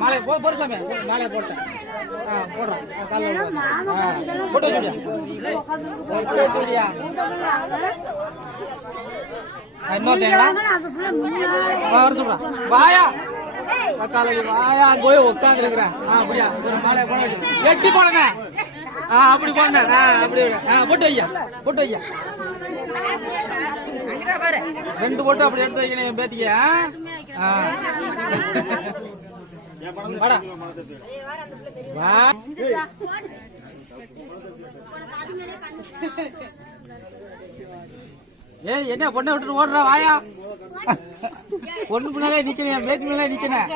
மாலை போடு சாமி, மாலை போட்டேன். போடுறோம் போட்டு வச்சுடியா இன்னொருத்தா வருதுடா வாயா பக்காலைக்கு வாயா போய் உட்காந்து இருக்கிறேன். அப்படியா மாலை போட எட்டி போடுங்க. அப்படி போடுங்க. அப்படி போட்டு ஐயா போட்டு ஐயா 2 போட்டு அப்படி எடுத்து வைக்கணும் பேத்திக்க. வாடா வா ஏய் என்ன பொண்ணை விட்டுட்டு ஓடுறா வாயா. பொண்ணு பின்னாலே நிக்கணும், பேத்தி பின்னாலே நிக்கணும்.